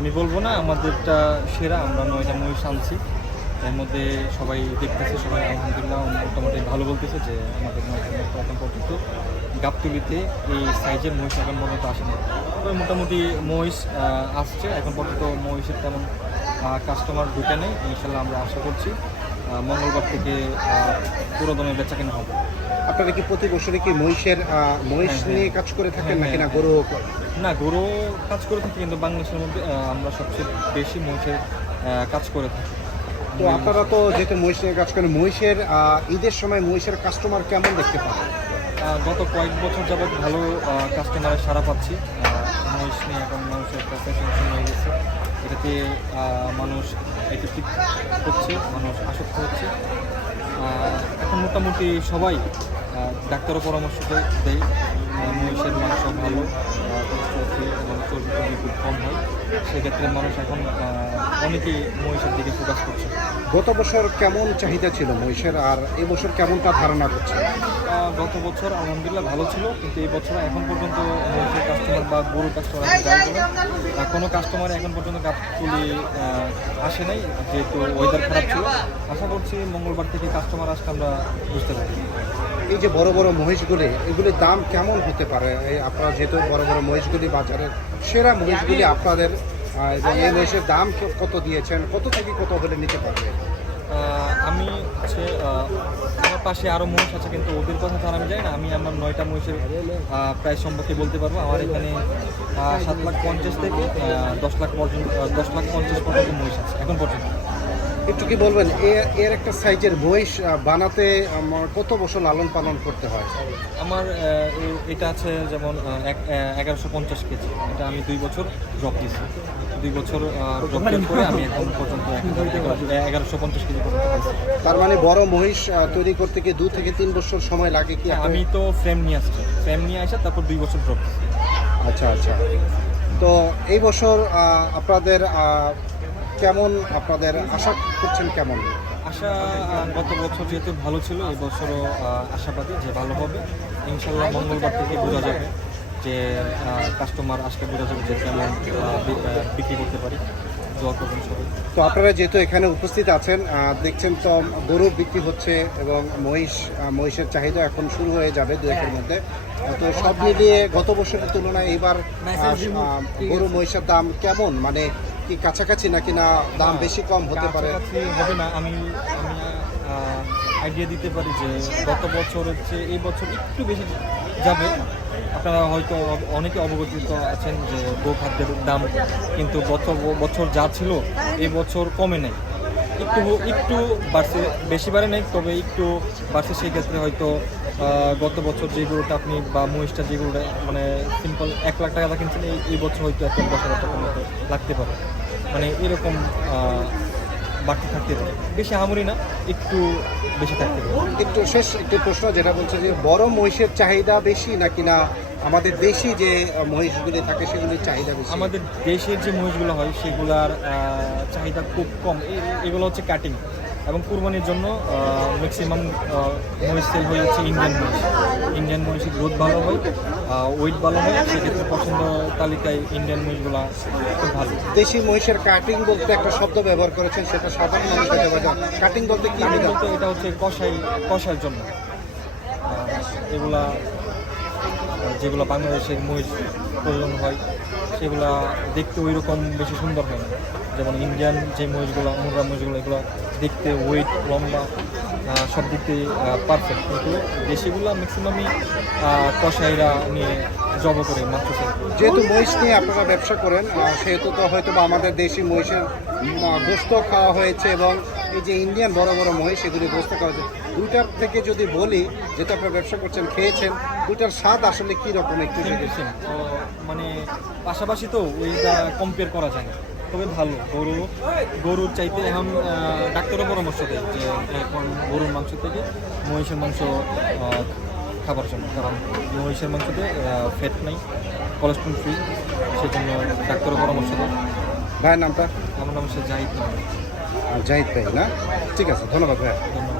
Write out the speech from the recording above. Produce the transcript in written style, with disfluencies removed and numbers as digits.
আমি বলবো না আমাদেরটা সেরা, আমরা 9টা মহিষ আনছি। এর মধ্যে সবাই দেখতেছে, সবাই আলহামদুলিল্লাহ মোটামুটি ভালো বলতেছে যে আমাদের 9টা মহিষ এখন পর্যন্ত গাবতলিতে এই সাইজের মহিষ এখন পর্যন্ত আসেনি। তবে মোটামুটি মহিষ আসছে, এখন পর্যন্ত মহিষের তেমন কাস্টমার ঢুকে নেই। ইনশাল্লাহ আমরা আশা করছি মঙ্গলবার থেকে পুরো দমে বেচা কেনা হবে। আপনারা কি প্রতি বছরে কি মহিষ নিয়ে কাজ করে থাকেন নাকি না গরু? না, গরু কাজ করে থাকি, কিন্তু বাংলাদেশের মধ্যে আমরা সবচেয়ে বেশি মহিষের কাজ করে থাকি। তো আপনারা তো যেহেতু মহিষ নিয়ে কাজ করেন, মহিষের ঈদের সময় মহিষের কাস্টমার কেমন দেখতে পান? গত কয়েক বছর যাবৎ ভালো কাস্টমারের সাড়া পাচ্ছি। মহিষ নিয়ে এখন মানুষের একটা ফ্যাশনেশন হয়ে গেছে, এটাতে মানুষ অ্যাট্রাক্টিভ হচ্ছে, মানুষ আসক্ত হচ্ছে। এখন মোটামুটি সবাই ডাক্তারের পরামর্শ দেয় মহিষের মাংস ভালো, চর্বি এবং চর্বি খুব কম হয়। সেক্ষেত্রে মানুষ এখন অনেকেই মহিষের দিকে ফোকাস করছে। গত বছর কেমন চাহিদা ছিল মহিষের, আর এবছর কেমনটা ধারণা করছে? গত বছর আলহামদুলিল্লাহ ভালো ছিল, কিন্তু এই বছর এখন পর্যন্ত মহিষের কাস্টমার বা গরুর কাস্টমার কোনো কাস্টমার এখন পর্যন্ত গাবতলী আসে নাই, যেহেতু ওয়েদার খারাপ ছিল। আশা করছি মঙ্গলবার থেকে কাস্টমার আসলে আমরা বুঝতে পারি। এই যে বড় বড় মহিষগুলি, এগুলির দাম কেমন হতে পারে? আপনারা যেহেতু বড় বড় মহিষগুলি বাজারের সেরা মহিষগুলি আপনাদের, এবং এই মহিষের দাম কত দিয়েছেন, কত থেকে কত হলে নিতে পারবে? আমি হচ্ছে আমার পাশে আরও মহিষ আছে, কিন্তু ওদের কথা তো আর আমি জানি না। আমি আমার 9টা মহিষের প্রাইস সম্পর্কে বলতে পারবো। আমার এখানে 7,50,000 থেকে 10,00,000 পর্যন্ত, 10,50,000 পর্যন্ত মহিষ আছে এখন পর্যন্ত। একটু কি বলবেন এর একটা সাইজের মহিষ বানাতে আমার কত বছর লালন পালন করতে হয়? আমার এটা আছে যেমন 1150 কেজি। এটা আমি 2 বছর ড্রপ দিয়েছি। 2 বছর ড্রপ করে আমি এখন পর্যন্ত 1150 কেজি পর্যন্ত পাইছি। তার মানে বড় মহিষ তৈরি করতে কি 2 থেকে 3 বছর সময় লাগে কি? আমি তো ফ্রেম নিয়ে আসছি, ফ্রেম নিয়ে আসা তারপর 2 বছর ড্রপ। আচ্ছা আচ্ছা। তো এই বছর আপনাদের কেমন, আপনাদের আশা করছেন কেমন? আশা গত বছর যেহেতু ভালো ছিল, এই বছরও আশাবাদী যে ভালো হবে। ইনশাল্লাহ মঙ্গলবার থেকে বোঝা যাবে যে কাস্টমার আসলে বোঝা যাবে যে কেমন বিক্রি করতে পারি। দোয়া করবেন সবাই। তো আপনারা যেহেতু এখানে উপস্থিত আছেন, দেখছেন তো গরু বিক্রি হচ্ছে এবং মহিষের চাহিদা এখন শুরু হয়ে যাবে 2-1 মধ্যে। তো সব মিলিয়ে গত বছরের তুলনায় এবার গরু মহিষের দাম কেমন, মানে কি কাছাকাছি নাকি না দাম বেশি কম হতে পারে? হবে না, আমি আইডিয়া দিতে পারি যে গত বছরের চেয়ে এই বছর একটু বেশি যাবে। আপনারা হয়তো অনেকে অবগত আছেন যে গোখাদ্যের দাম কিন্তু গত বছর যা ছিল এই বছর কমে নেই, একটু বাড়ছে, বেশি বাড়ে নেই, তবে একটু বাড়ছে। সেই ক্ষেত্রে হয়তো গত বছর যে গরুটা আপনি বা মহিষটা যে গরুটা মানে সিম্পল 1,00,000 টাকা কিনছেন, এই বছর হয়তো 1,10,000 টাকার মতো লাগতে পারে। মানে এরকম বাড়তি থাকতে পারে, বেশি আমরি না, একটু বেশি থাকতে পারে। একটু শেষ একটি প্রশ্ন যেটা বলছে যে বড় মহিষের চাহিদা বেশি নাকি না আমাদের দেশি যে মহিষগুলি থাকে সেগুলির চাহিদা বেশি? আমাদের দেশের যে মহিষগুলো হয় সেগুলার চাহিদা খুব কম। এগুলো হচ্ছে কাটিং এবং কুরবানির জন্য ম্যাক্সিমাম মহিষ সেল হয়ে যাচ্ছে ইন্ডিয়ান মহিষের গ্রোথ ভালো হয়, ওয়েট ভালো হয়। সেক্ষেত্রে পছন্দ তালিকায় ইন্ডিয়ান মহিষগুলো খুব ভালো। দেশি মহিষের কাটিং বলতে একটা শব্দ ব্যবহার করেছেন, সেটা সাধারণ মানুষের ব্যবহার। কাটিং বলতে কি? বলতে এটা হচ্ছে কষাইয়ের জন্য। এগুলা যেগুলো বাংলাদেশের মহিষ প্রয়োজন হয় সেগুলা দেখতে ওই রকম বেশি সুন্দর হয় না। যেমন ইন্ডিয়ান যে মহিষগুলো, মুরগা মহিষগুলো, এগুলো দেখতে ওয়েট লম্বা সব দিক দিয়ে পারফেক্ট, কিন্তু দেশিগুলো ম্যাক্সিমামই কসাইরা নিয়ে জব করে মাত্র। যেহেতু মহিষ নিয়ে আপনারা ব্যবসা করেন, সেহেতু তো হয়তো বা আমাদের দেশি মহিষের গোস্ত খাওয়া হয়েছে এবং এই যে ইন্ডিয়ান বড় বড় মহিষ এগুলি গোস্ত খাওয়া হয়েছে। দুইটার থেকে যদি বলি, যেটা আপনারা ব্যবসা করছেন, খেয়েছেন, দুইটার স্বাদ আসলে কী রকম একটু দেখেছেন? মানে পাশাপাশি তো ওইটা কম্পেয়ার করা যায় না, তবে ভালো। গরুর চাইতে এখন ডাক্তারও পরামর্শ দেয় যে এখন গরুর মাংস থেকে মহিষের মাংস খাবার জন্য, কারণ মহিষের মাংসতে ফ্যাট নাই, কোলেস্ট্রল ফ্রি, সেজন্য ডাক্তারও পরামর্শ দেয়। ভাইয়ের নামটা? আমার নাম হচ্ছে জাহিদ। জাহিদ ভাই না? ঠিক আছে, ধন্যবাদ ভাই। ধন্যবাদ।